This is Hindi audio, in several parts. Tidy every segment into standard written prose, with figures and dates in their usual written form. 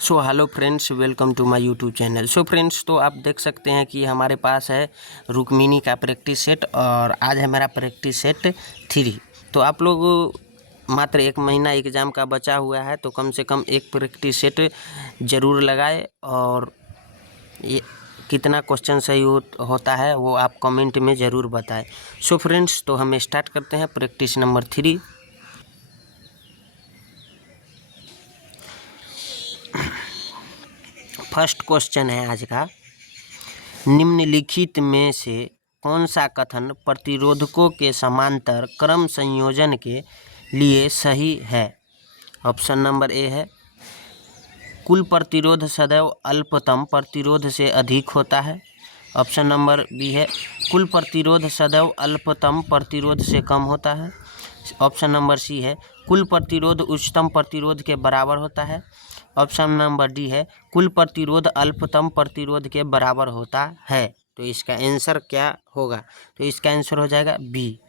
So hello friends, welcome to my YouTube channel. So friends, तो आप देख सकते हैं कि हमारे पास है रुक्मिणी का प्रैक्टिस सेट और आज है मेरा प्रैक्टिस सेट 3। तो आप लोग मात्र 1 महीना एग्ज़ाम का बचा हुआ है, तो कम से कम एक प्रैक्टिस सेट ज़रूर लगाए और ये कितना क्वेश्चन सही होता है वो आप कमेंट में ज़रूर बताएं। सो फ्रेंड्स, तो हम स्टार्ट करते हैं प्रैक्टिस नंबर 3। फर्स्ट क्वेश्चन है आज का, निम्नलिखित में से कौन सा कथन प्रतिरोधकों के समांतर क्रम संयोजन के लिए सही है। ऑप्शन नंबर ए है, कुल प्रतिरोध सदैव अल्पतम प्रतिरोध से अधिक होता है। ऑप्शन नंबर बी है, कुल प्रतिरोध सदैव अल्पतम प्रतिरोध से कम होता है। ऑप्शन नंबर सी है, कुल प्रतिरोध उच्चतम प्रतिरोध के बराबर होता है। ऑप्शन नंबर डी है, कुल प्रतिरोध अल्पतम प्रतिरोध के बराबर होता है। तो इसका आंसर क्या होगा? तो इसका आंसर हो जाएगा बी,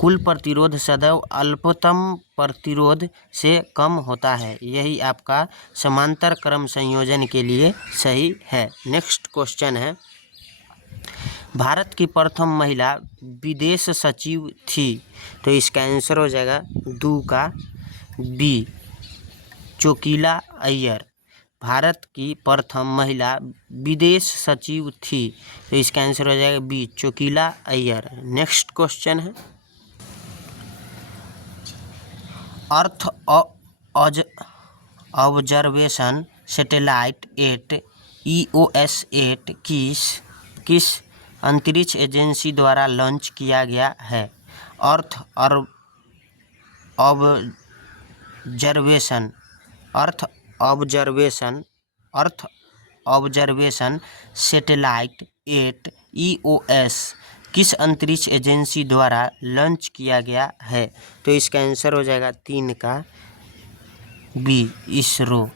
कुल प्रतिरोध सदैव अल्पतम प्रतिरोध से कम होता है। यही आपका समांतर क्रम संयोजन के लिए सही है। नेक्स्ट क्वेश्चन है, भारत की प्रथम महिला विदेश सचिव थी। तो इसका आंसर हो जाएगा दो का बी, चोकीला अय्यर। भारत की प्रथम महिला विदेश सचिव थी। तो इसका आंसर हो जाएगा बी, चोकीला अय्यर। नेक्स्ट क्वेश्चन है, अर्थ ऑब्जर्वेशन सैटेलाइट 8 EOS 8 किस अंतरिक्ष एजेंसी द्वारा लॉन्च किया गया है। अर्थ ऑब्जर्वेशन सैटेलाइट 8 EOS किस अंतरिक्ष एजेंसी द्वारा लॉन्च किया गया है। तो इसका आंसर हो जाएगा 3 का बी, इसरो।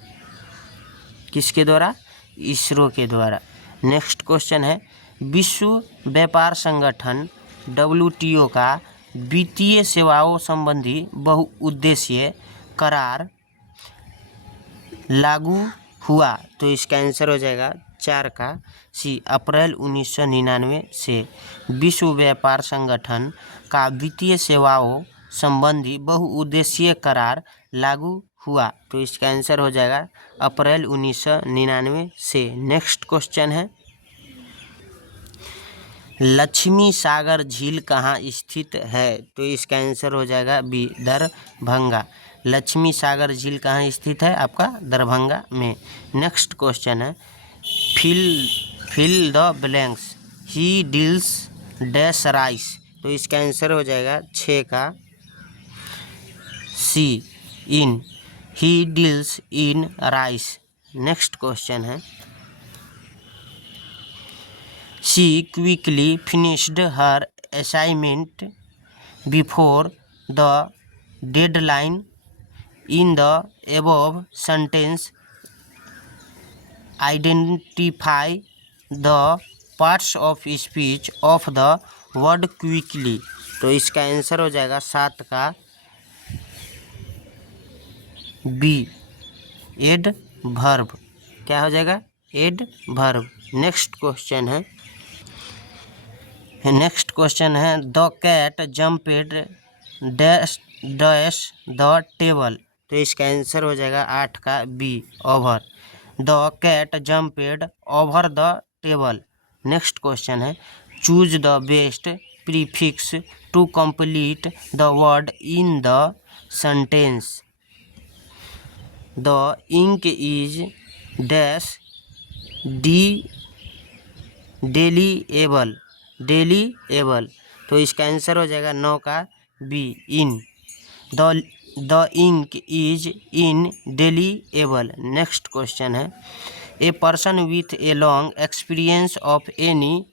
किसके द्वारा? इसरो के द्वारा। नेक्स्ट क्वेश्चन है, विश्व व्यापार संगठन WTO का वित्तीय सेवाओं संबंधी बहुउद्देशीय करार लागू हुआ। तो इसका आंसर हो जाएगा 4 का सी, अप्रैल 1999 से विश्व व्यापार संगठन का वित्तीय सेवाओं संबंधी बहुउद्देशीय करार लागू हुआ। तो इसका आंसर हो जाएगा अप्रैल 1999 से। नेक्स्ट क्वेश्चन है, लक्ष्मी सागर झील कहाँ स्थित है। तो इसका आंसर हो जाएगा बी, दरभंगा। लक्ष्मी सागर झील कहाँ स्थित है? आपका दरभंगा में। नेक्स्ट क्वेश्चन है, fill the blanks, he deals dash rice. तो इसका आंसर हो जाएगा 6 का C, in, he deals in rice. Next question है, she quickly finished her assignment before the deadline. In the above sentence, identify the parts of speech of the word quickly. तो इसका आंसर हो जाएगा 7 का बी, एडवर्ब। क्या हो जाएगा? एडवर्ब। नेक्स्ट क्वेश्चन है, the cat jumped dash the table. तो इसका आंसर हो जाएगा 8 का B, over. The cat jumped over the table. Next question है, choose the best prefix to complete the word in the sentence. The ink is dash delible. तो इसका आंसर हो जाएगा 9 का B, in. The ink is indelible. Next question है, a person with a long experience of any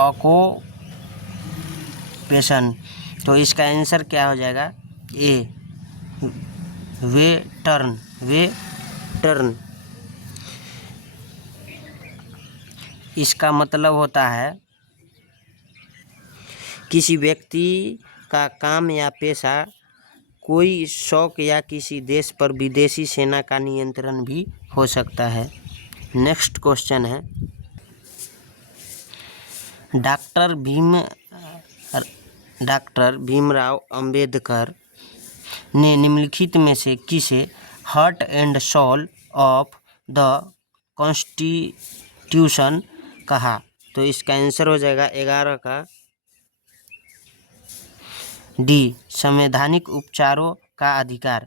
occupation. तो इसका आंसर क्या हो जाएगा? ए, वेटर्न। इसका मतलब होता है किसी व्यक्ति का काम या पेशा कोई शौक या किसी देश पर विदेशी सेना का नियंत्रण भी हो सकता है। नेक्स्ट क्वेश्चन है, डॉक्टर भीमराव अंबेडकर ने निम्नलिखित में से किसे heart and soul of the constitution कहा? तो इसका आंसर हो जाएगा 11 का डी, संवैधानिक उपचारों का अधिकार।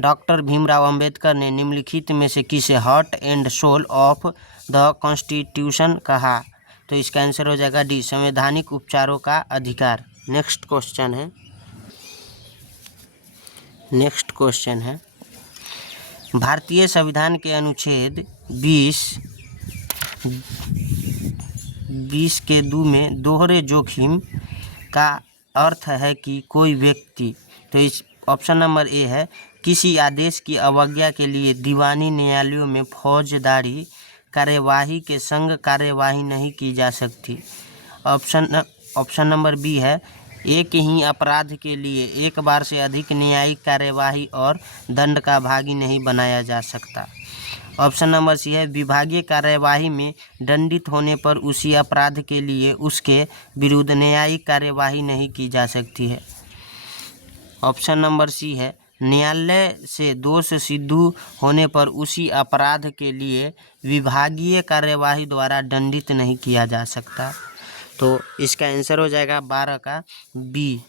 डॉक्टर भीमराव अंबेडकर ने निम्नलिखित में से किसे heart and soul of the constitution कहा? तो इसका आंसर हो जाएगा डी, संवैधानिक उपचारों का अधिकार। नेक्स्ट क्वेश्चन है, भारतीय संविधान के अनुच्छेद 20 के 2 में दोहरे जोखिम का अर्थ है कि कोई व्यक्ति, तो इस ऑप्शन नंबर ए है, किसी आदेश की अवज्ञा के लिए दीवानी न्यायालयों में फौजदारी कार्यवाही के संग कार्यवाही नहीं की जा सकती। ऑप्शन नंबर बी है, एक ही अपराध के लिए एक बार से अधिक न्यायिक कार्यवाही और दंड का भागी नहीं बनाया जा सकता। ऑप्शन नंबर सी है, विभागीय कार्यवाही में दंडित होने पर उसी अपराध के लिए उसके विरुद्ध न्यायिक कार्यवाही नहीं की जा सकती है। ऑप्शन नंबर सी है, न्यायालय से दोष सिद्ध होने पर उसी अपराध के लिए विभागीय कार्यवाही द्वारा दंडित नहीं किया जा सकता। तो इसका आंसर हो जाएगा 12 का बी,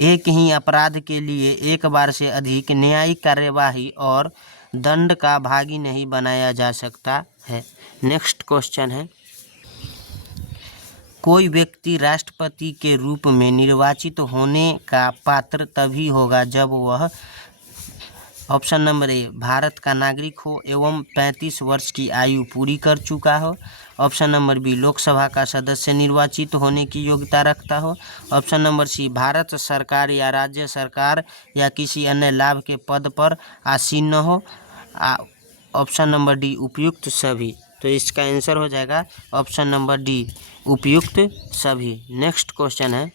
एक ही अपराध के लिए एक बार से अधिक न्यायिक कार्यवाही और दंड का भागी नहीं बनाया जा सकता है। नेक्स्ट क्वेश्चन है, कोई व्यक्ति राष्ट्रपति के रूप में निर्वाचित होने का पात्र तभी होगा जब वह, ऑप्शन नंबर ए, भारत का नागरिक हो एवं 35 वर्ष की आयु पूरी कर चुका हो। ऑप्शन नंबर बी, लोकसभा का सदस्य निर्वाचित होने की योग्यता रखता हो। ऑप्शन नंबर सी, भारत सरकार या राज्य सरकार या किसी अन्य लाभ के पद पर आसीन हो। ऑप्शन नंबर डी, उपयुक्त सभी। तो इसका आंसर हो जाएगा ऑप्शन नंबर डी, उपयुक्त सभी। नेक्स्ट क्वेश्चन है,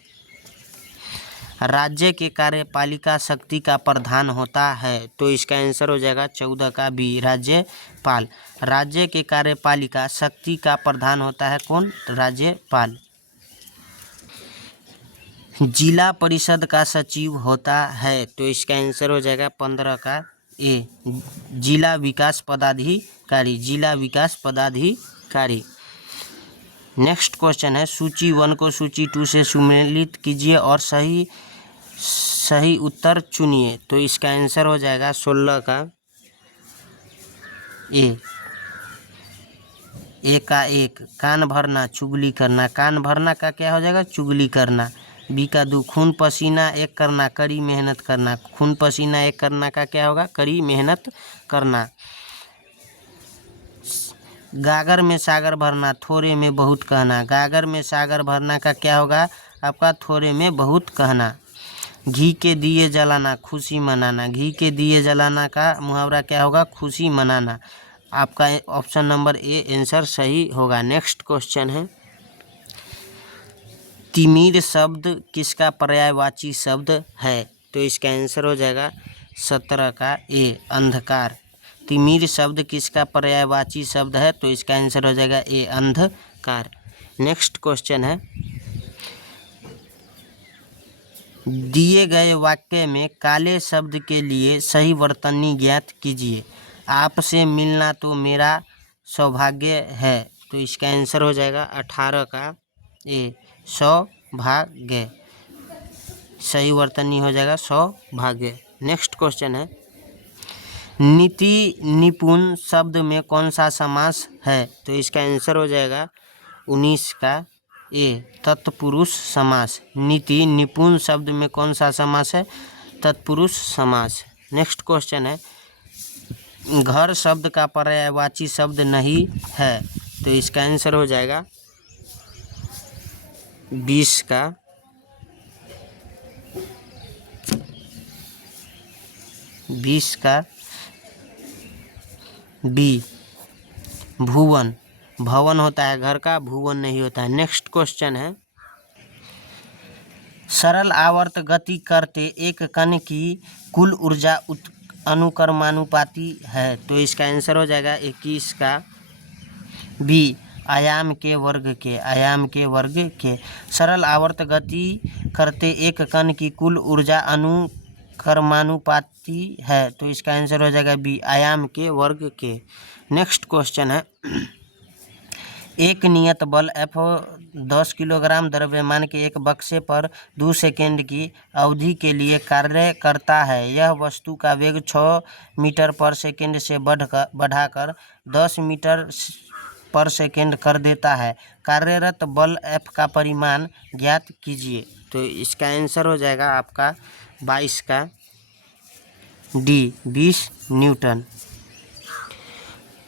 राज्य के कार्यपालिका शक्ति का प्रधान होता है। तो इसका आंसर हो जाएगा 14 का बी, राज्यपाल। राज्य के कार्यपालिका शक्ति का प्रधान होता है कौन? राज्यपाल। जिला परिषद का सचिव होता है। तो इसका आंसर हो जाएगा 15 का ए, जिला विकास पदाधिकारी। जिला विकास पदाधिकारी। नेक्स्ट क्वेश्चन है, सूची 1 को सूची 2 से सम्मिलित कीजिए और सही उत्तर चुनिए। तो इसका आंसर हो जाएगा 16 का ए, का एक, कान भरना चुगली करना। कान भरना का क्या हो जाएगा? चुगली करना। बी का 2, खून पसीना एक करना, कड़ी मेहनत करना। खून पसीना एक करना का क्या होगा? कड़ी मेहनत करना। गागर में सागर भरना, थोड़े में बहुत कहना। गागर में सागर भरना का क्या होगा आपका? थोड़े में बहुत कहना। घी के दिए जलाना, खुशी मनाना। घी के दिए जलाना का मुहावरा क्या होगा? खुशी मनाना। आपका ऑप्शन नंबर ए आंसर सही होगा। नेक्स्ट क्वेश्चन है, तिमिर शब्द किसका पर्यायवाची शब्द है? तो इसका आंसर हो जाएगा 17 का ए, अंधकार। तिमिर शब्द किसका पर्यायवाची शब्द है? तो इसका आंसर हो जाएगा ए, अंधकार। नेक्स्ट क्वेश्चन है, दिए गए वाक्य में काले शब्द के लिए सही वर्तनी ज्ञात कीजिए। आपसे मिलना तो मेरा सौभाग्य है। तो इसका आंसर हो जाएगा 18 का ए, सौभाग्य। सही वर्तनी हो जाएगा सौभाग्य। नेक्स्ट क्वेश्चन है, नीति निपुण शब्द में कौन सा समास है? तो इसका आंसर हो जाएगा 19 का ए, तत्पुरुष समास। नीति निपुण शब्द में कौन सा समास है? तत्पुरुष समास। नेक्स्ट क्वेश्चन है, घर शब्द का पर्यायवाची शब्द नहीं है। तो इसका आंसर हो जाएगा 20 का बी, भुवन। भवन होता है घर का, भुवन नहीं होता है। नेक्स्ट क्वेश्चन है, सरल आवर्त गति करते एक कण की कुल ऊर्जा अनुक्रमानुपाती है। तो इसका आंसर हो जाएगा 21 का बी, आयाम के वर्ग के। सरल आवर्त गति करते एक कण की कुल ऊर्जा अनुक्रमानुपाती है। तो इसका आंसर हो जाएगा बी, आयाम के वर्ग के। नेक्स्ट क्वेश्चन है, एक नियत बल F 10 किलोग्राम द्रव्यमान के एक बक्से पर 2 सेकेंड की अवधि के लिए कार्य करता है। यह वस्तु का वेग 6 मीटर पर सेकेंड से बढ़ाकर 10 मीटर पर सेकेंड कर देता है। कार्यरत बल F का परिमाण ज्ञात कीजिए। तो इसका आंसर हो जाएगा आपका 22 का डी, 20 न्यूटन।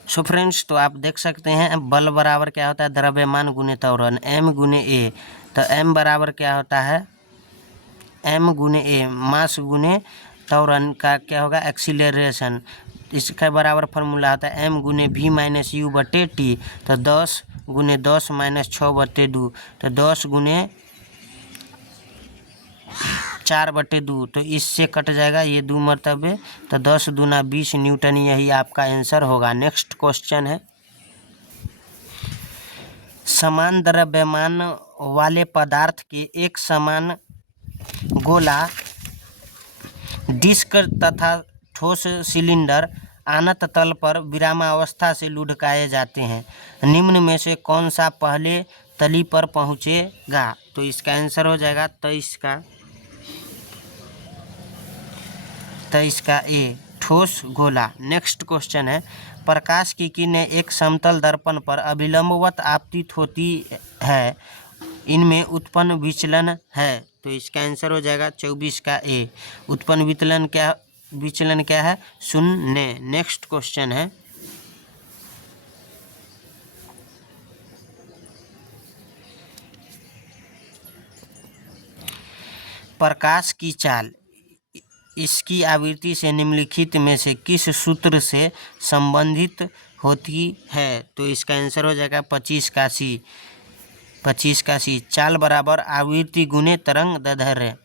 सो फ्रेंड्स, तो आप देख सकते हैं बल बराबर क्या होता है, द्रव्यमान गुने त्वरण, m गुने ए। तो m बराबर क्या होता है, m गुने ए, मास गुने त्वरण का क्या होगा, एक्सीलरेशन। इसका बराबर फार्मूला होता है m गुने v माइनस यू बटे टी। तो 10 गुने 10 माइनस 6 बटे 2, तो 10 गुने 4 बटे 2, तो इससे कट जाएगा ये 2 मरतबे। तो 10 दूना 20 न्यूटन, यही आपका आंसर होगा। नेक्स्ट क्वेश्चन है, समान द्रव्यमान वाले पदार्थ के एक समान गोला, डिस्क तथा ठोस सिलेंडर अनंत तल पर विरामावस्था से लुढ़काए जाते हैं। निम्न में से कौन सा पहले तली पर पहुँचेगा। तो इसका आंसर हो जाएगा 23 का ए, ठोस गोला। नेक्स्ट क्वेश्चन है, प्रकाश की किरणें एक समतल दर्पण पर अभिलंबवत आपतित होती है, इनमें उत्पन्न विचलन है। तो इसका आंसर हो जाएगा 24 का ए, उत्पन्न विचलन क्या है, शून्य। नेक्स्ट क्वेश्चन है, प्रकाश की चाल इसकी आवृत्ति से निम्नलिखित में से किस सूत्र से संबंधित होती है। तो इसका आंसर हो जाएगा 25 का सी, चाल बराबर आवृत्ति गुने तरंग दैर्ध्य।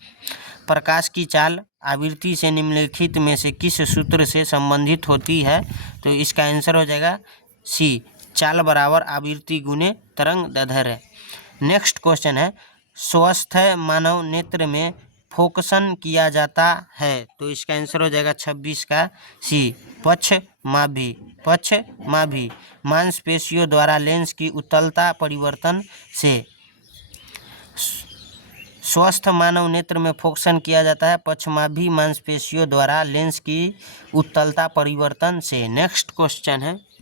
प्रकाश की चाल आवृत्ति से निम्नलिखित में से किस सूत्र से संबंधित होती है। तो इसका आंसर हो जाएगा सी, चाल बराबर आवृत्ति गुने तरंग दैर्ध्य। नेक्स्ट क्वेश्चन है, स्वस्थ मानव नेत्र में फोकसन किया जाता है। तो इसका आंसर हो जाएगा 26 का सी, पक्षमाभि मांसपेशियों द्वारा लेंस की उत्तलता परिवर्तन से। स्वस्थ मानव नेत्र में फोकसन किया जाता है पक्षमाभि मांसपेशियों द्वारा लेंस की उत्तलता परिवर्तन से। नेक्स्ट क्वेश्चन है,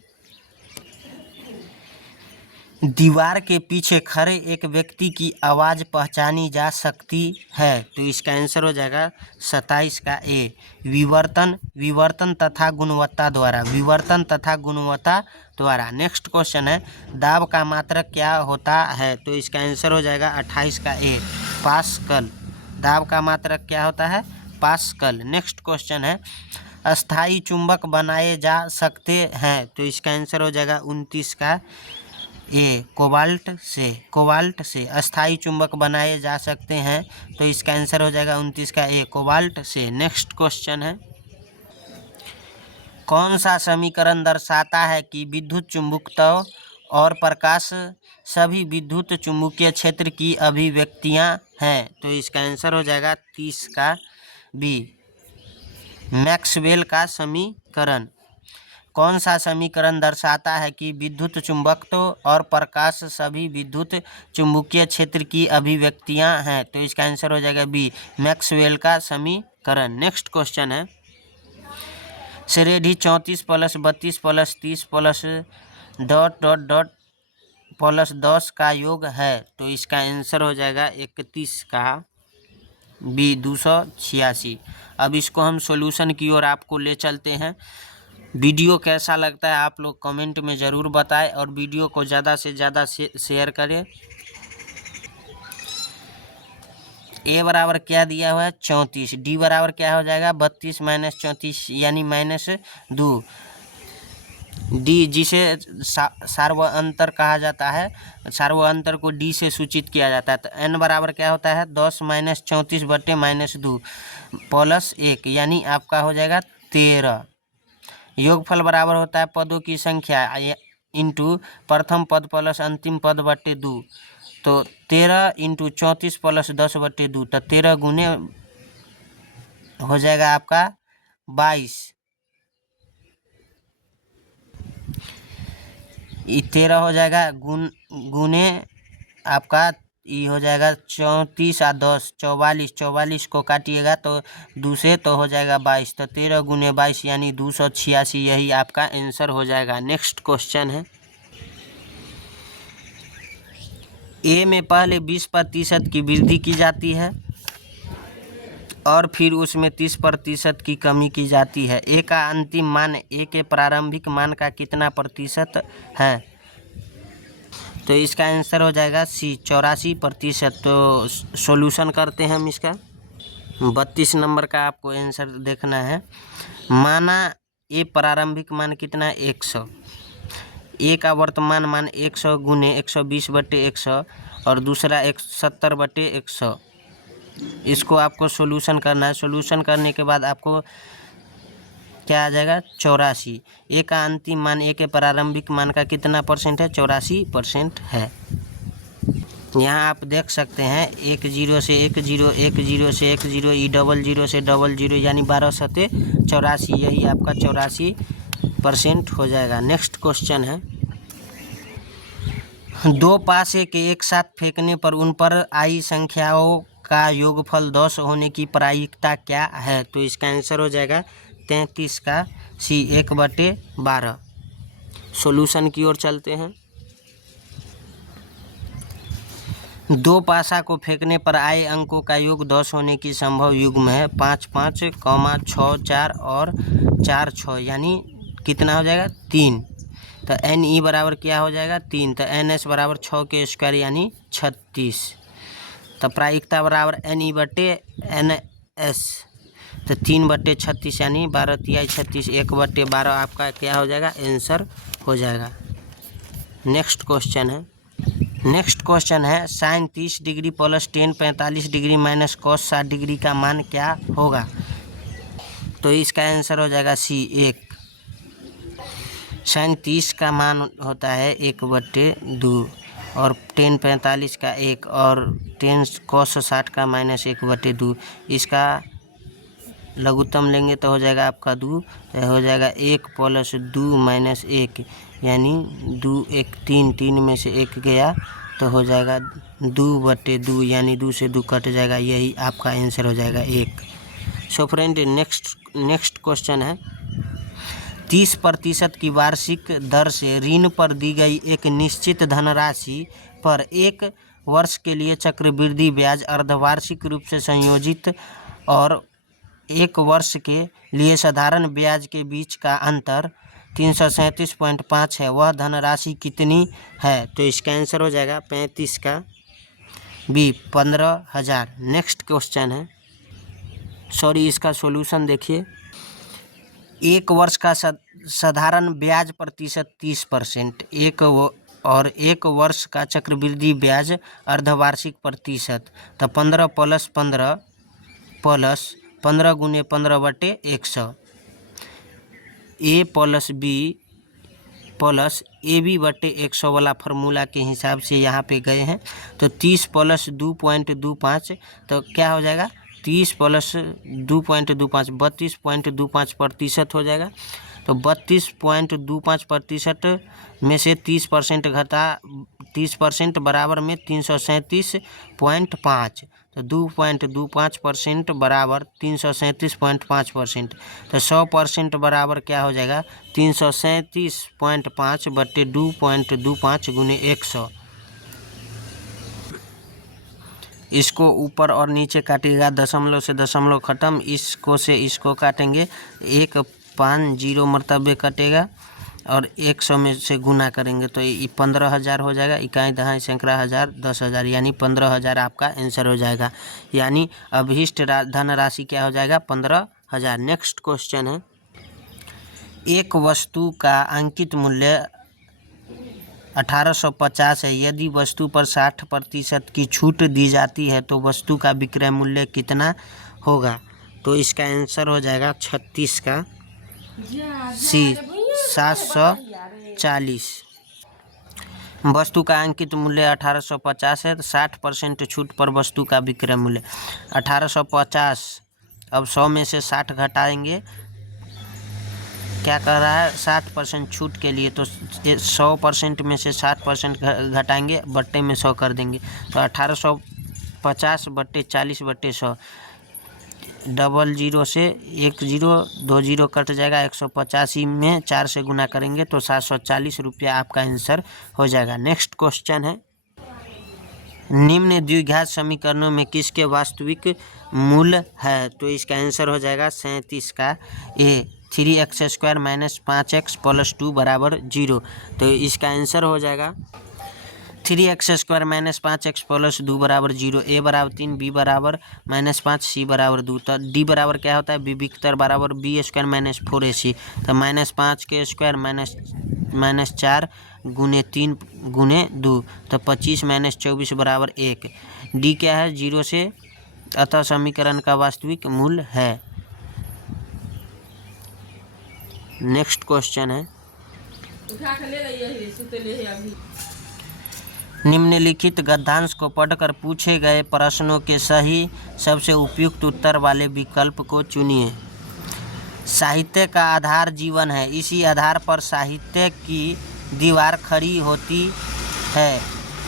दीवार के पीछे खड़े एक व्यक्ति की आवाज़ पहचानी जा सकती है। तो इसका आंसर हो जाएगा 27 का ए, विवर्तन तथा गुणवत्ता द्वारा। नेक्स्ट क्वेश्चन है, दाब का मात्रक क्या होता है। तो इसका आंसर हो जाएगा 28 का ए, पास्कल। दाब का मात्रक क्या होता है, पास्कल। नेक्स्ट क्वेश्चन है, अस्थायी चुंबक बनाए जा सकते हैं। तो इसका आंसर हो जाएगा 29 का ए, कोबाल्ट से अस्थायी चुंबक बनाए जा सकते हैं। तो इसका आंसर हो जाएगा 29 का ए, कोबाल्ट से। नेक्स्ट क्वेश्चन है, कौन सा समीकरण दर्शाता है कि विद्युत चुंबकत्व और प्रकाश सभी विद्युत चुंबकीय क्षेत्र की अभिव्यक्तियां हैं। तो इसका आंसर हो जाएगा 30 का बी, मैक्सवेल का समीकरण। कौन सा समीकरण दर्शाता है कि विद्युत चुंबकत्व और प्रकाश सभी विद्युत चुंबकीय क्षेत्र की अभिव्यक्तियां हैं। तो इसका आंसर हो जाएगा बी, मैक्सवेल का समीकरण। नेक्स्ट क्वेश्चन है, श्रेणी 34 प्लस 32 प्लस 30 प्लस ... प्लस 10 का योग है। तो इसका आंसर हो जाएगा 31 का बी, 286। अब इसको हम सॉल्यूशन की ओर आपको ले चलते हैं। वीडियो कैसा लगता है आप लोग कमेंट में ज़रूर बताएं और वीडियो को ज़्यादा से ज़्यादा शेयर करें। ए बराबर क्या दिया हुआ है, 34। डी बराबर क्या हो जाएगा, 32 माइनस 34 यानी -2। डी, जिसे सार्वअंतर कहा जाता है, सार्वअंतर को डी से सूचित किया जाता है। तो n बराबर क्या होता है 10 - 34 बटे -2 प्लस 1 यानी आपका हो जाएगा 13। योगफल बराबर होता है पदों की संख्या इंटू प्रथम पद प्लस अंतिम पद बटे 2। तो 13 × 34 + 10 बटे 2, तो 13 गुने हो जाएगा आपका 22। 13 हो जाएगा गुने आपका ये हो जाएगा 34 और 10 44, 44 को काटिएगा तो 2 से तो हो जाएगा 22। तो 13 गुने 22 यानी 286, यही आपका आंसर हो जाएगा। नेक्स्ट क्वेश्चन है, ए में पहले 20% की वृद्धि की जाती है और फिर उसमें 30% की कमी की जाती है। ए का अंतिम मान ए के प्रारंभिक मान का कितना प्रतिशत है? तो इसका आंसर हो जाएगा सी 84%। तो सॉल्यूशन करते हैं हम इसका। 32 नंबर का आपको आंसर देखना है। माना ए प्रारंभिक मान कितना है 100, ए का वर्तमान मान 100 गुने 120 बटे 100 और दूसरा 170 बटे 100। इसको आपको सॉल्यूशन करना है। सॉल्यूशन करने के बाद आपको क्या आ जाएगा 84। ए का अंतिम मान ए के प्रारंभिक मान का कितना परसेंट है? 84% है। यहाँ आप देख सकते हैं 1 0 से 1 0, 1 0 से 1 0, ई 00 से 00 यानी 12 सते 84, यही आपका 84% हो जाएगा। नेक्स्ट क्वेश्चन है, दो पासे के एक साथ फेंकने पर उन पर आई संख्याओं का योगफल 10 होने की प्रायिकता क्या है? तो इसका आंसर हो जाएगा 33 का सी 1/12। सॉल्यूशन की ओर चलते हैं। दो पासा को फेंकने पर आए अंकों का योग 10 होने की संभव युग्म है 5 5, 6 4 और 4 6 यानी कितना हो जाएगा 3। तो एन ई बराबर क्या हो जाएगा 3। तो एन एस बराबर 6 के स्क्वायर यानी 36। तो प्रायिकता बराबर एन ई बटे एन एस। तो 3/36 यानी 12 तिहाई 36, 1/12 आपका क्या हो जाएगा आंसर हो जाएगा। नेक्स्ट क्वेश्चन है, sine 30 degree plus ten 45 degree minus cos 60 degree का मान क्या होगा? तो इसका आंसर हो जाएगा सी 1। साइन 30 का मान होता है 1/2 और टेन 45 का 1 और टेन कॉस 60 का -1/2। इसका लघुत्तम लेंगे तो हो जाएगा आपका 2, तो हो जाएगा 1 + 2 - 1 यानी 2 1 3, 3 में से 1 गया तो हो जाएगा 2/2 यानी 2 से 2 कट जाएगा, यही आपका आंसर हो जाएगा 1। सो फ्रेंड नेक्स्ट क्वेश्चन है, 30% की वार्षिक दर से ऋण पर दी गई एक निश्चित धनराशि पर 1 वर्ष के लिए चक्रवृद्धि ब्याज अर्धवार्षिक रूप से संयोजित और 1 वर्ष के लिए साधारण ब्याज के बीच का अंतर 337.5 है, वह धनराशि कितनी है? तो इसका आंसर हो जाएगा 35 का बी 15,000। नेक्स्ट क्वेश्चन है, इसका सॉल्यूशन देखिए। 1 वर्ष का साधारण ब्याज प्रतिशत 30%, 1 वर्ष का चक्रवृद्धि ब्याज अर्धवार्षिक प्रतिशत, तो 15 + 15 प्लस 15 गुने 15/100 ए प्लस बी प्लस AB बटे 100 वाला फार्मूला के हिसाब से यहाँ पे गए हैं। तो 30 + 2.25 तो क्या हो जाएगा 30 + 2.25 32.25% हो जाएगा। तो 32.25% में से 30% घटा 30% बराबर में 337.5, तो 2.25% बराबर 337.5%। तो 100% बराबर क्या हो जाएगा 337.5 बटे 2.25 गुने 100। इसको ऊपर और नीचे काटिएगा, दशमलव से दशमलव खत्म, इसको से इसको काटेंगे 1 5 0 मरतबे कटेगा और 100 में से गुना करेंगे तो ये 15,000 हो जाएगा। इकाई दहाई सैकड़ा हज़ार 10,000 यानी 15,000 आपका आंसर हो जाएगा, यानी अभीष्ट धनराशि क्या हो जाएगा 15,000। नेक्स्ट क्वेश्चन है, एक वस्तु का अंकित मूल्य 1850 है। यदि वस्तु पर 60% की छूट दी जाती है तो वस्तु का विक्रय मूल्य कितना होगा? तो इसका आंसर हो जाएगा 36 का सी 740। वस्तु का अंकित मूल्य 1850 है तो 60% छूट पर वस्तु का विक्रय मूल्य 1850। अब 100 में से 60 घटाएंगे, क्या कर रहा है 60% छूट के लिए, तो 100% में से 60% घटाएंगे, बट्टे में 100 कर देंगे तो 1850 बट्टे 40/100, डबल जीरो से 1 जीरो 2 जीरो कट जाएगा, 185 में 4 से गुना करेंगे तो 740 रुपया आपका आंसर हो जाएगा। नेक्स्ट क्वेश्चन है, निम्न द्विघात समीकरणों में किसके वास्तविक मूल है? तो इसका आंसर हो जाएगा 37 का ए 3x² - 5x + 2 = 0। तो इसका आंसर हो जाएगा 3x² - 5x + 2 = 0। ए बराबर 3, बी बराबर -5, सी बराबर 2। तो डी बराबर क्या होता है? बी विक्टर बराबर b² - 4ac। तो -5 के स्क्वायर -4 गुने 3 गुने 2, तो 25 - 24 = 1। डी क्या है? 0 से, अतः समीकरण का वास्तविक मूल है। नेक्स्ट क्वेश्चन है, निम्नलिखित गद्यांश को पढ़कर पूछे गए प्रश्नों के सही सबसे उपयुक्त उत्तर वाले विकल्प को चुनिए। साहित्य का आधार जीवन है, इसी आधार पर साहित्य की दीवार खड़ी होती है,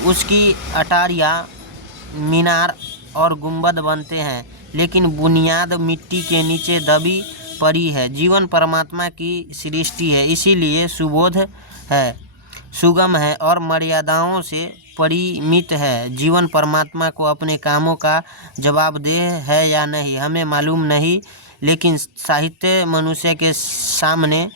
उसकी अटारियाँ, मीनार और गुंबद बनते हैं, लेकिन बुनियाद मिट्टी के नीचे दबी पड़ी है। जीवन परमात्मा की सृष्टि है, इसीलिए सुबोध है, सुगम है और मर्यादाओं से परिमित है। जीवन परमात्मा को अपने कामों का जवाबदेह है या नहीं हमें मालूम नहीं, लेकिन साहित्य मनुष्य के सामने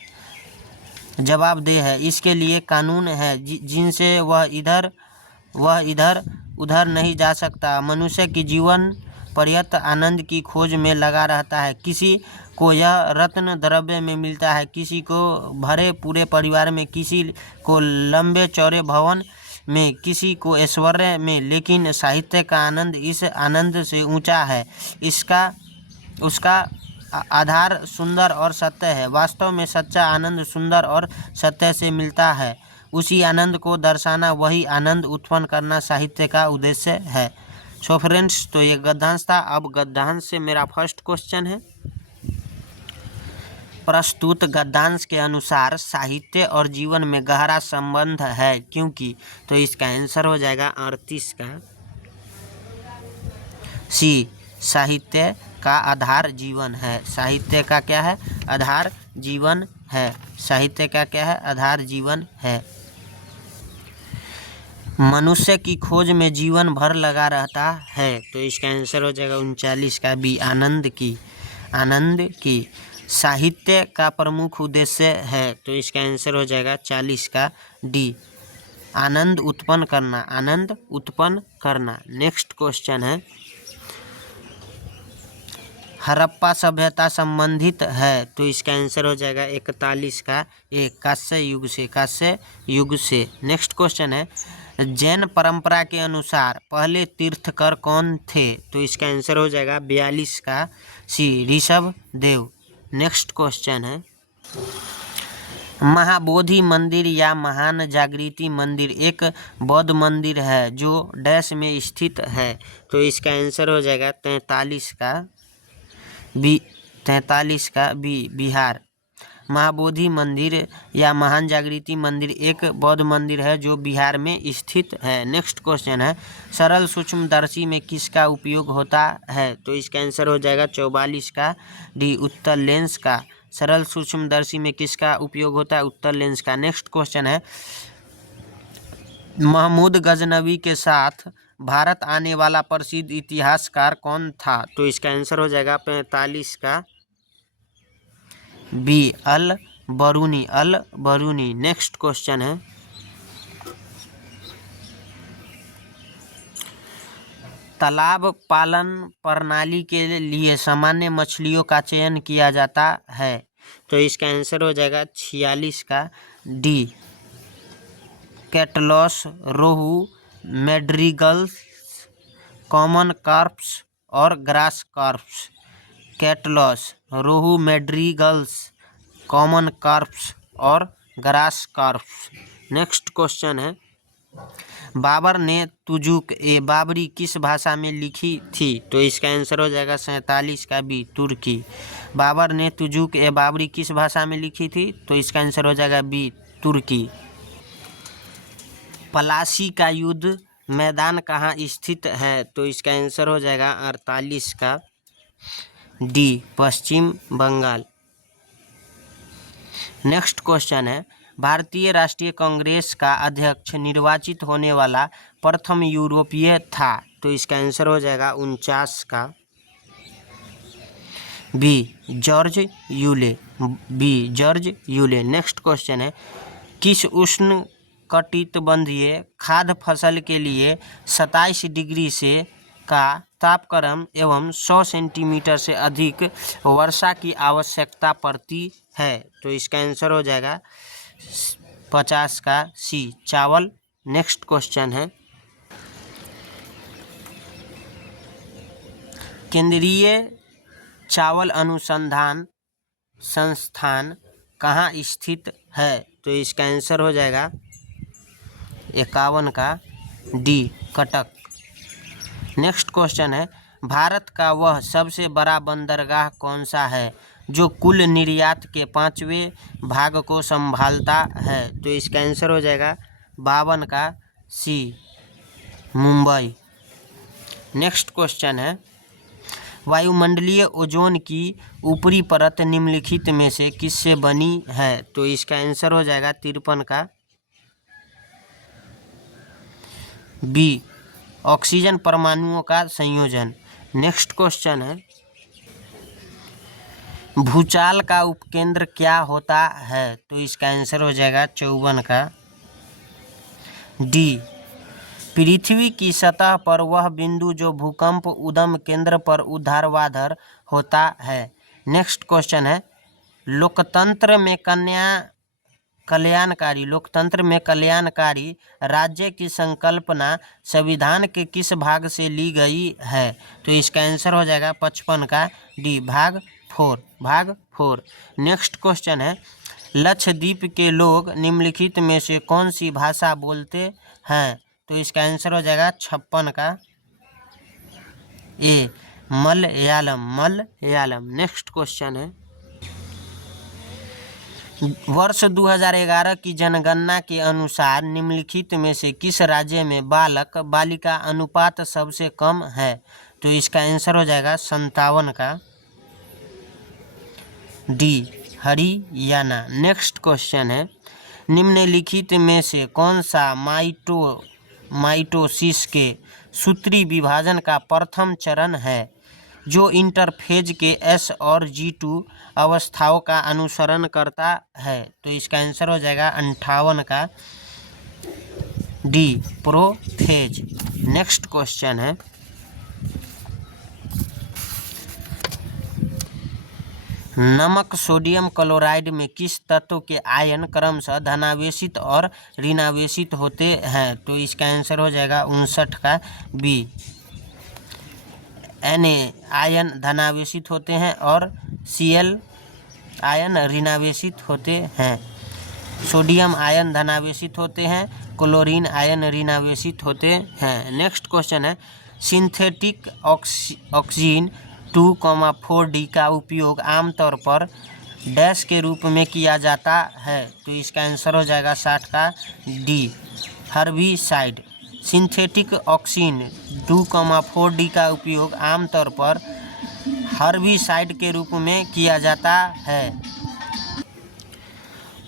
जवाबदेह है। इसके लिए कानून है जिनसे वह इधर उधर नहीं जा सकता। मनुष्य की जीवन पर्यंत आनंद की खोज में लगा रहता है। किसी को यह रत्न द्रव्य में मिलता है, किसी को भरे पूरे परिवार में, किसी को लंबे चौड़े भवन में, किसी को ऐश्वर्य में, लेकिन साहित्य का आनंद इस आनंद से ऊंचा है। उसका आधार सुंदर और सत्य है। वास्तव में सच्चा आनंद सुंदर और सत्य से मिलता है। उसी आनंद को दर्शाना, वही आनंद उत्पन्न करना साहित्य का उद्देश्य है। सो फ्रेंड्स, तो ये गद्यांश था। अब गद्यांश से मेरा फर्स्ट क्वेश्चन है, प्रस्तुत गद्यांश के अनुसार साहित्य और जीवन में गहरा संबंध है क्योंकि? तो इसका आंसर हो जाएगा 38 का सी, साहित्य का आधार जीवन है। साहित्य का क्या है? आधार जीवन है। साहित्य का क्या है? आधार जीवन है। मनुष्य की खोज में जीवन भर लगा रहता है। तो इसका आंसर हो जाएगा 39 का बी, आनंद की। साहित्य का प्रमुख उद्देश्य है। तो इसका आंसर हो जाएगा 40 का डी, आनंद उत्पन्न करना। नेक्स्ट क्वेश्चन है, हड़प्पा सभ्यता संबंधित है। तो इसका आंसर हो जाएगा 41 का ए, कांस्य युग से। नेक्स्ट क्वेश्चन है, जैन परंपरा के अनुसार पहले तीर्थकर कौन थे? तो इसका आंसर हो जाएगा 42 का सी, ऋषभ देव। नेक्स्ट क्वेश्चन है, महाबोधि मंदिर या महान जागृति मंदिर एक बौद्ध मंदिर है जो डैश में स्थित है। तो इसका आंसर हो जाएगा 43 का बी, बिहार। महाबोधि मंदिर या महान जागृति मंदिर एक बौद्ध मंदिर है जो बिहार में स्थित है। नेक्स्ट क्वेश्चन है, सरल सूक्ष्मदर्शी में किसका उपयोग होता है? तो इसका आंसर हो जाएगा 44 का डी, उत्तल लेंस का। सरल सूक्ष्मदर्शी में किसका उपयोग होता है? उत्तल लेंस का। नेक्स्ट क्वेश्चन है, महमूद गजनवी के साथ भारत आने वाला प्रसिद्ध इतिहासकार कौन था? तो इसका आंसर हो जाएगा 45 का बी, अल बरूनी। नेक्स्ट क्वेश्चन है, तालाब पालन प्रणाली के लिए सामान्य मछलियों का चयन किया जाता है। तो इसका आंसर हो जाएगा 46 का डी, कैटलस, रोहू, मैड्रिगल्स, कॉमन कार्प्स और ग्रास कार्प्स। कैटलस, रोहू, मैड्रिगल्स, कॉमन कार्प्स और ग्रास कार्प्स। नेक्स्ट क्वेश्चन है, बाबर ने तुजुक ए बाबरी किस भाषा में लिखी थी? तो इसका आंसर हो जाएगा 47 का बी, तुर्की। बाबर ने तुजुक ए बाबरी किस भाषा में लिखी थी? तो इसका आंसर हो जाएगा बी, तुर्की। पलासी का युद्ध मैदान कहाँ स्थित है? तो इसका आंसर हो जाएगा 48 का डी, पश्चिम बंगाल। नेक्स्ट क्वेश्चन है, भारतीय राष्ट्रीय कांग्रेस का अध्यक्ष निर्वाचित होने वाला प्रथम यूरोपीय था? तो इसका आंसर हो जाएगा 49 का B, George Yule, B, George Yule. Next question है, किस उष्ण कटिबंधीय खाद्य फसल के लिए 27 डिग्री से का तापक्रम एवं 100 सेंटीमीटर से अधिक वर्षा की आवश्यकता पड़ती है? तो इसका आंसर हो जाएगा 50 का सी, चावल। नेक्स्ट क्वेश्चन है, केंद्रीय चावल अनुसंधान संस्थान कहाँ स्थित है? तो इसका आंसर हो जाएगा 51 का डी, कटक। नेक्स्ट क्वेश्चन है, भारत का वह सबसे बड़ा बंदरगाह कौन सा है जो कुल निर्यात के 5वें भाग को संभालता है? तो इसका आंसर हो जाएगा 52 का सी, मुंबई। नेक्स्ट क्वेश्चन है, वायुमंडलीय ओजोन की ऊपरी परत निम्नलिखित में से किससे बनी है? तो इसका आंसर हो जाएगा 53 का बी, ऑक्सीजन परमाणुओं का संयोजन। नेक्स्ट क्वेश्चन है, भूचाल का उपकेंद्र क्या होता है? तो इसका आंसर हो जाएगा 54 का डी, पृथ्वी की सतह पर वह बिंदु जो भूकंप उद्गम केंद्र पर ऊर्ध्वाधर होता है। नेक्स्ट क्वेश्चन है, लोकतंत्र में कल्याणकारी राज्य की संकल्पना संविधान के किस भाग से ली गई है? तो इसका आंसर हो जाएगा 55 का डी, भाग 4। नेक्स्ट क्वेश्चन है, लक्षद्वीप के लोग निम्नलिखित में से कौन सी भाषा बोलते हैं? तो इसका आंसर हो जाएगा 56 का ए, मलयालम। नेक्स्ट क्वेश्चन है, वर्ष 2011 की जनगणना के अनुसार निम्नलिखित में से किस राज्य में बालक बालिका अनुपात सबसे कम है? तो इसका आंसर हो जाएगा 57 का डी, हरियाणा। नेक्स्ट क्वेश्चन है, निम्नलिखित में से कौन सा माइटोसिस के सूत्री विभाजन का प्रथम चरण है जो इंटरफेज के S और G2 अवस्थाओं का अनुसरण करता है? तो इसका आंसर हो जाएगा 58 का डी, प्रोफेज। नेक्स्ट क्वेश्चन है, नमक सोडियम क्लोराइड में किस तत्व के आयन क्रमशः धनावेशित और ऋणावेशित होते हैं? तो इसका आंसर हो जाएगा 59 का बी, Na आयन धनावेशित होते हैं और Cl आयन ऋणावेशित होते हैं। सोडियम आयन धनावेशित होते हैं, क्लोरीन आयन ऋणावेशित होते हैं। नेक्स्ट क्वेश्चन है, सिंथेटिक ऑक्सीजन 2,4D का उपयोग आमतौर पर डैश के रूप में किया जाता है? तो इसका आंसर हो जाएगा 60 का D, herbicide. Synthetic oxygen 2,4D का उपयोग आमतौर पर हर्बिसाइड के रूप में किया जाता है।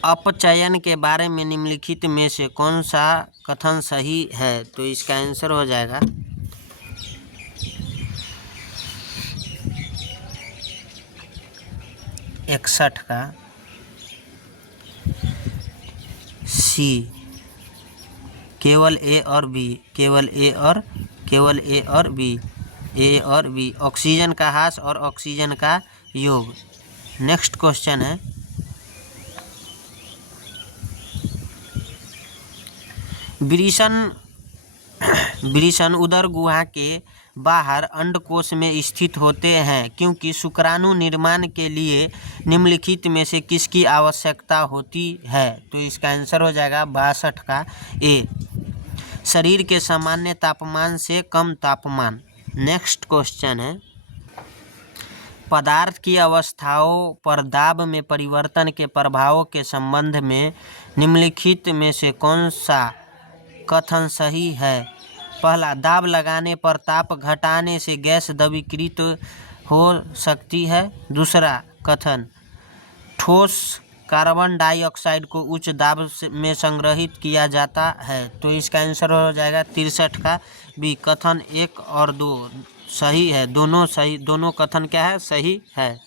अपचयन के बारे में निम्नलिखित में से कौन सा कथन सही है? तो इसका आंसर हो जाएगा 61 का सी, केवल ए और बी, ऑक्सीजन का ह्रास और ऑक्सीजन का योग। नेक्स्ट क्वेश्चन है वृषण उदर गुहा के बाहर अंडकोश में स्थित होते हैं क्योंकि शुक्राणु निर्माण के लिए निम्नलिखित में से किसकी आवश्यकता होती है। तो इसका आंसर हो जाएगा 62 का ए, शरीर के सामान्य तापमान से कम तापमान। नेक्स्ट क्वेश्चन है पदार्थ की अवस्थाओं पर दाब में परिवर्तन के प्रभावों के संबंध में निम्नलिखित में से कौन सा कथन सही है। पहला, दाब लगाने पर ताप घटाने से गैस द्रवीकृत हो सकती है। दूसरा कथन, ठोस कार्बन डाइऑक्साइड को उच्च दाब में संग्रहित किया जाता है। तो इसका आंसर हो जाएगा 63 का बी, कथन 1 और 2 सही है। दोनों सही, दोनों कथन क्या है, सही है।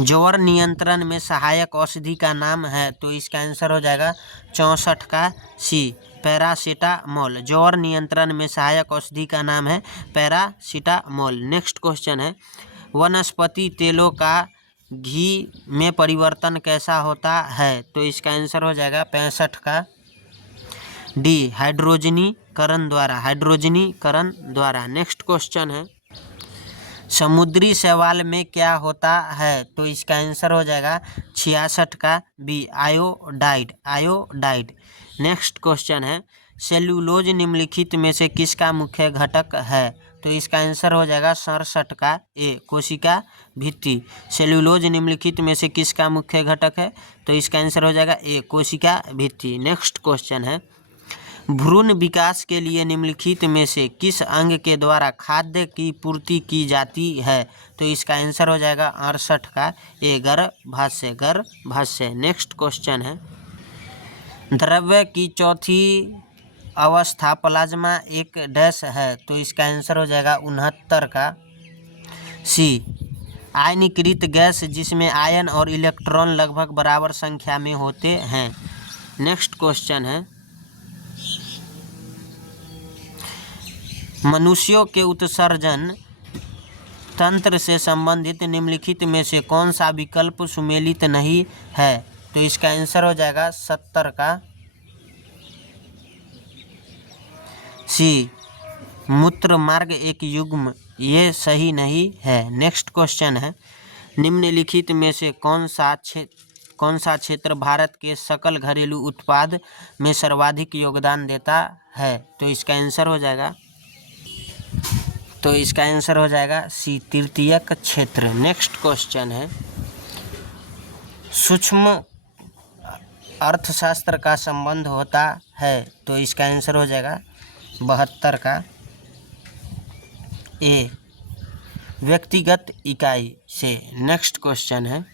ज्वर नियंत्रण में सहायक औषधि का नाम है। तो इसका आंसर हो जाएगा 64 का सी, पैरासीटामोल। ज्वर नियंत्रण में सहायक औषधि का नाम है पैरासीटामोल। नेक्स्ट क्वेश्चन है वनस्पति तेलों का घी में परिवर्तन कैसा होता है। तो इसका आंसर हो जाएगा 65 का डी, हाइड्रोजनीकरण द्वारा। नेक्स्ट क्वेश्चन है समुद्री शैवाल में क्या होता है। तो इसका आंसर हो जाएगा 66 का बी, आयोडाइड। नेक्स्ट क्वेश्चन है सेल्यूलोज निम्नलिखित में से किसका मुख्य घटक है। तो इसका आंसर हो जाएगा 67 का ए, कोशिका भित्ति। सेल्यूलोज निम्नलिखित में से किसका मुख्य घटक है। तो इसका आंसर हो जाएगा ए, कोशिका भित्ति। नेक्स्ट क्वेश्चन है भ्रूण विकास के लिए निम्नलिखित में से किस अंग के द्वारा खाद्य की पूर्ति की जाती है। तो इसका आंसर हो जाएगा 68 का ए, गर्भाशय। नेक्स्ट क्वेश्चन है द्रव्य की चौथी अवस्था प्लाज्मा एक डैश है। तो इसका आंसर हो जाएगा 69 का सी, आयनीकृत गैस जिसमें आयन और इलेक्ट्रॉन लगभग बराबर संख्या में होते हैं। नेक्स्ट क्वेश्चन है मनुष्यों के उत्सर्जन तंत्र से संबंधित निम्नलिखित में से कौन सा विकल्प सुमेलित नहीं है। तो इसका आंसर हो जाएगा 70 का सी, मूत्र मार्ग एक युग्म, ये सही नहीं है। नेक्स्ट क्वेश्चन है निम्नलिखित में से कौन सा क्षेत्र भारत के सकल घरेलू उत्पाद में सर्वाधिक योगदान देता है। तो इसका आंसर हो जाएगा सी, तृतीयक क्षेत्र। नेक्स्ट क्वेश्चन है सूक्ष्म अर्थशास्त्र का संबंध होता है। तो इसका आंसर हो जाएगा 72 का ए, व्यक्तिगत इकाई से। नेक्स्ट क्वेश्चन है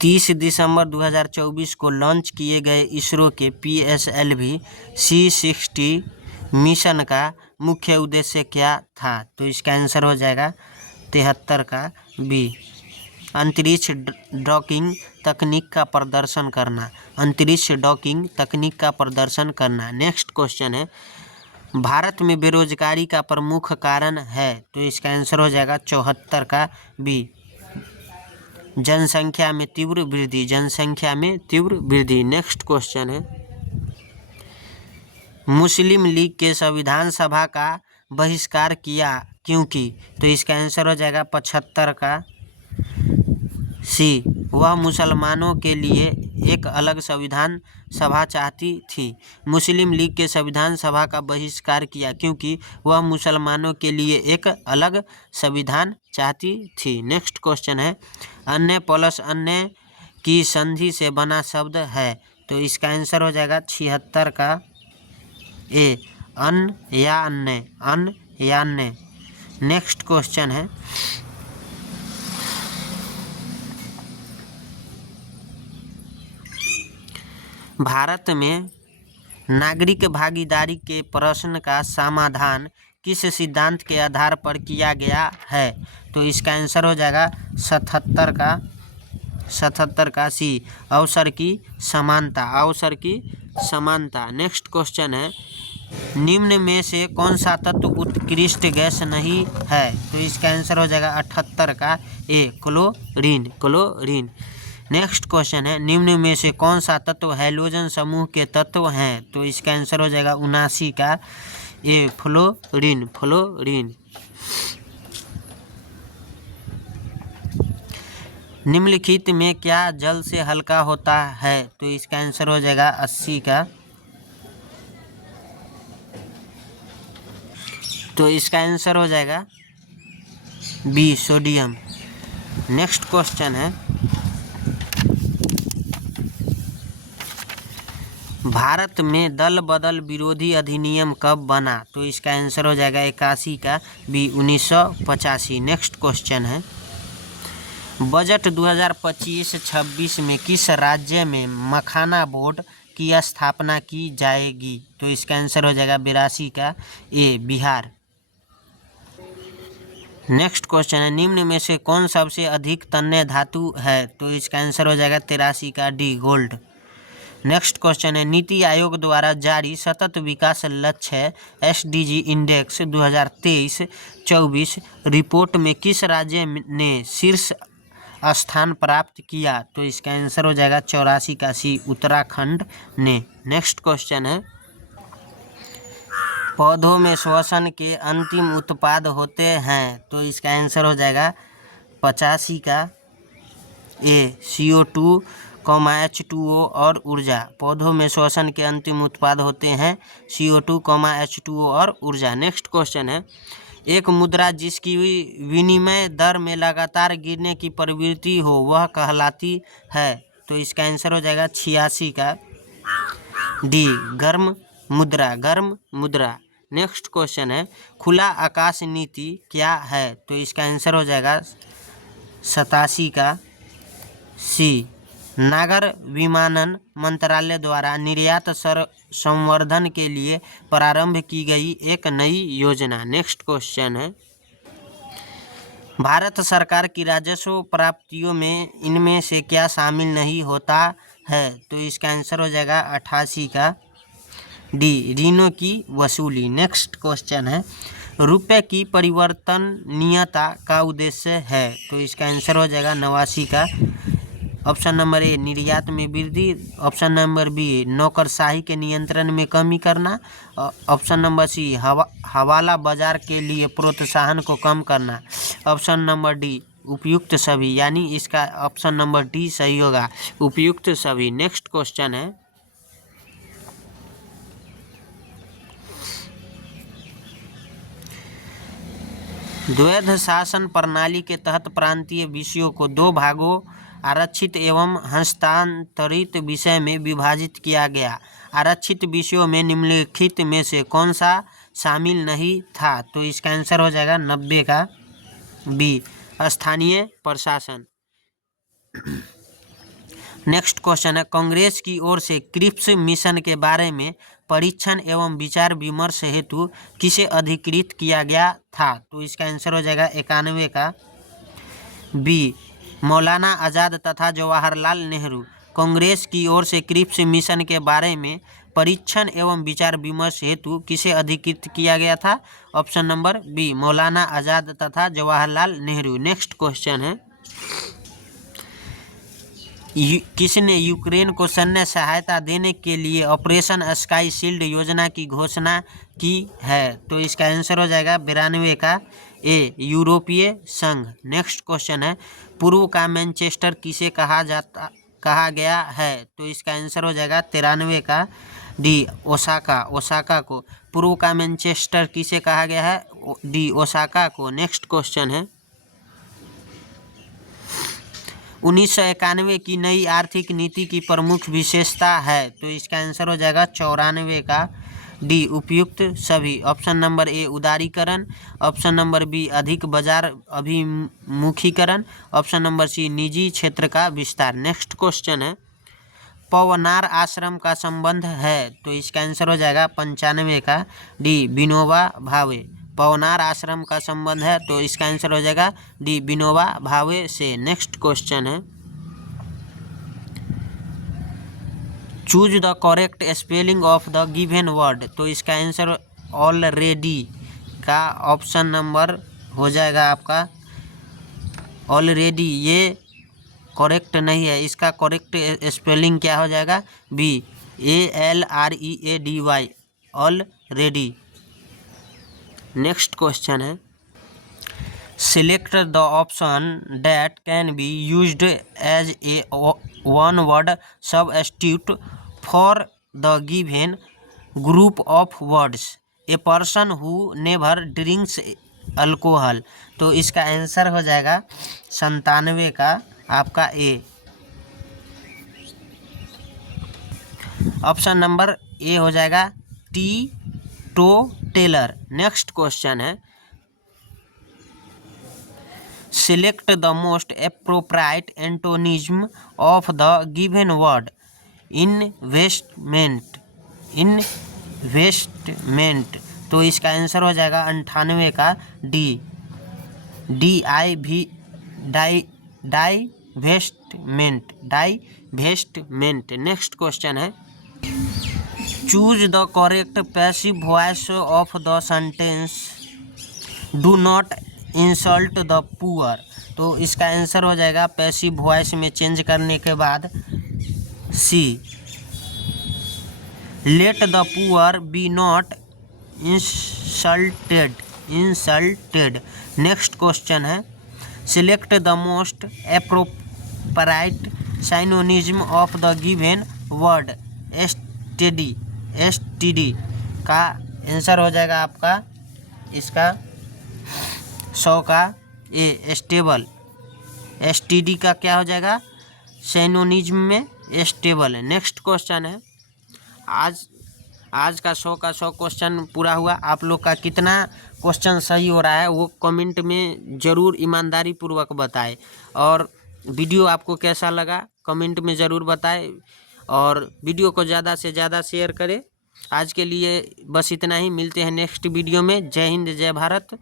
30 दिसंबर 2024 को लॉन्च किए गए इसरो के PSLV-C60 मिशन का मुख्य उद्देश्य क्या था। तो इसका आंसर हो जाएगा 73 का बी, अंतरिक्ष डॉकिंग तकनीक का प्रदर्शन करना। नेक्स्ट क्वेश्चन है भारत में बेरोजगारी का प्रमुख कारण है। तो इसका आंसर हो जाएगा 74 का बी, जनसंख्या में तीव्र वृद्धि। नेक्स्ट क्वेश्चन है मुस्लिम लीग के संविधान सभा का बहिष्कार किया क्योंकि। तो इसका आंसर हो जाएगा 75 का सी, वह मुसलमानों के लिए एक अलग संविधान सभा चाहती थी। मुस्लिम लीग के संविधान सभा का बहिष्कार किया क्योंकि वह मुसलमानों के लिए एक अलग संविधान चाहती थी। नेक्स्ट क्वेश्चन है अन्य प्लस अन्य की संधि से बना शब्द है। तो इसका आंसर हो जाएगा 76 का ए, अन या अन्य। नेक्स्ट क्वेश्चन है भारत में नागरिक भागीदारी के प्रश्न का समाधान किस सिद्धांत के आधार पर किया गया है। तो इसका आंसर हो जाएगा 77 का सी, अवसर की समानता। नेक्स्ट क्वेश्चन है निम्न में से कौन सा तत्व उत्कृष्ट गैस नहीं है? तो इसका आंसर हो जाएगा 78 का ए, क्लोरीन। क्लोरीन। नेक्स्ट क्वेश्चन है, निम्न में से कौन सा तत्व हैलोजन समूह के तत्व हैं? तो इसका आंसर हो जाएगा 79 का ए, फ्लोरीन। फ्लोरीन। निम्नलिखित में क्या जल से हल्का होता है? तो इसका आंसर हो जाएगा 80 का। तो इसका आंसर हो जाएगा बी, सोडियम। नेक्स्ट क्वेश्चन है, भारत में दल बदल विरोधी अधिनियम कब बना? तो इसका आंसर हो जाएगा 81 का बी, 1985। नेक्स्ट क्वेश्चन है, बजट 2025-26 में किस राज्य में मखाना बोर्ड की स्थापना की जाएगी? तो इसका आंसर हो जाएगा 82 का ए, बिहार। नेक्स्ट क्वेश्चन है, निम्न में से कौन सबसे अधिक तन्य धातु है? तो इसका आंसर हो जाएगा 83 का डी, गोल्ड। नेक्स्ट क्वेश्चन है, नीति आयोग द्वारा जारी सतत विकास लक्ष्य SDG इंडेक्स 2023-24 रिपोर्ट में किस राज्य ने शीर्ष स्थान प्राप्त किया? तो इसका आंसर हो जाएगा 84 का सी, उत्तराखंड ने। नेक्स्ट क्वेश्चन है, पौधों में श्वसन के अंतिम उत्पाद होते हैं? तो इसका आंसर हो जाएगा 85 का ए, CO2, H2O और ऊर्जा। पौधों में श्वसन के अंतिम उत्पाद होते हैं CO2, H2O और ऊर्जा। नेक्स्ट क्वेश्चन है, एक मुद्रा जिसकी विनिमय दर में लगातार गिरने की प्रवृत्ति हो वह कहलाती है? तो इसका आंसर हो जाएगा 86 का डी, गर्म मुद्रा। गर्म मुद्रा। नेक्स्ट क्वेश्चन है, खुला आकाश नीति क्या है? तो इसका आंसर हो जाएगा 87 का सी, नागर विमानन मंत्रालय द्वारा निर्यात संवर्धन के लिए प्रारंभ की गई एक नई योजना। नेक्स्ट क्वेश्चन है, भारत सरकार की राजस्व प्राप्तियों में इनमें से क्या शामिल नहीं होता है? तो इसका आंसर हो जाएगा 88 का डी, ऋणों की वसूली। नेक्स्ट क्वेश्चन है, रुपये की परिवर्तनीयता का उद्देश्य है? तो इसका आंसर हो जाएगा 89 का ऑप्शन नंबर ए, निर्यात में वृद्धि। ऑप्शन नंबर बी, नौकरशाही के नियंत्रण में कमी करना। ऑप्शन नंबर सी, हवाला बाजार के लिए प्रोत्साहन को कम करना। ऑप्शन नंबर डी, उपयुक्त सभी, यानी इसका ऑप्शन नंबर डी सही होगा, उपयुक्त सभी। नेक्स्ट क्वेश्चन है, द्वैध शासन प्रणाली के तहत प्रांतीय विषयों को 2 भागों आरक्षित एवं हस्तांतरित विषय में विभाजित किया गया। आरक्षित विषयों में निम्नलिखित में से कौन सा शामिल नहीं था? तो इसका आंसर हो जाएगा 90 का बी, स्थानीय प्रशासन। नेक्स्ट क्वेश्चन है, कांग्रेस की ओर से क्रिप्स मिशन के बारे में परीक्षण एवं विचार विमर्श हेतु किसे अधिकृत किया गया था? तो इसका आंसर हो जाएगा 91 का बी, मौलाना आज़ाद तथा जवाहरलाल नेहरू। कांग्रेस की ओर से क्रिप्स मिशन के बारे में परीक्षण एवं विचार विमर्श हेतु किसे अधिकृत किया गया था? ऑप्शन नंबर बी, मौलाना आज़ाद तथा जवाहरलाल नेहरू। नेक्स्ट क्वेश्चन है, किसने यूक्रेन को सैन्य सहायता देने के लिए ऑपरेशन स्काई शील्ड योजना की घोषणा की है? तो इसका आंसर हो जाएगा 92 का ए, यूरोपीय संघ। नेक्स्ट क्वेश्चन है, पूर्व का मैनचेस्टर किसे कहा गया है? तो इसका आंसर हो जाएगा 93 का डी, ओसाका। ओसाका को पूर्व का मैनचेस्टर किसे कहा गया है? डी, ओसाका को। नेक्स्ट क्वेश्चन है, 1991 की नई आर्थिक नीति की प्रमुख विशेषता है? तो इसका आंसर हो जाएगा 94 का डी, उपयुक्त सभी। ऑप्शन नंबर ए, उदारीकरण। ऑप्शन नंबर बी, अधिक बाजार अभिमुखीकरण। ऑप्शन नंबर सी, निजी क्षेत्र का विस्तार। नेक्स्ट क्वेश्चन है, पवनार आश्रम का संबंध है? तो इसका आंसर हो जाएगा 95 का डी, विनोबा भावे। पवनार आश्रम का संबंध है, तो इसका आंसर हो जाएगा डी, विनोबा भावे से। नेक्स्ट क्वेश्चन है, choose the correct spelling of the given word, तो इसका आंसर ऑलरेडी का ऑप्शन नंबर हो जाएगा आपका ऑलरेडी। ये करेक्ट नहीं है, इसका करेक्ट स्पेलिंग क्या हो जाएगा? B, ALREADY, already. Next question है, select the option that can be used as a one word substitute for the given group of words. A person who never drinks alcohol, तो इसका आंसर हो जाएगा 97 का आपका ए, ऑप्शन नंबर ए हो जाएगा teetotaller. Next question है, select the most appropriate antonym of the given word investment, investment, तो इसका आंसर हो जाएगा 98 का D, DIV, divestment, divestment. Next question है, choose the correct passive voice of the sentence do not insult the poor, तो इसका आंसर हो जाएगा पैसिव वॉइस में चेंज करने के बाद C, let the poor be not insulted, insulted. Next question है, select the most appropriate synonym of the given word STD, STD का आंसर हो जाएगा आपका इसका 100 का ए, स्टेबल। एसटीडी का क्या हो जाएगा साइनोनिज्म में? स्टेबल। नेक्स्ट क्वेश्चन है, आज का 100 का 100 क्वेश्चन पूरा हुआ। आप लोग का कितना क्वेश्चन सही हो रहा है वो कमेंट में ज़रूर ईमानदारी पूर्वक बताएं, और वीडियो आपको कैसा लगा कमेंट में ज़रूर बताएं, और वीडियो को ज़्यादा से ज़्यादा शेयर करें। आज के लिए बस इतना ही, मिलते हैं नेक्स्ट वीडियो में। जय हिंद, जय भारत।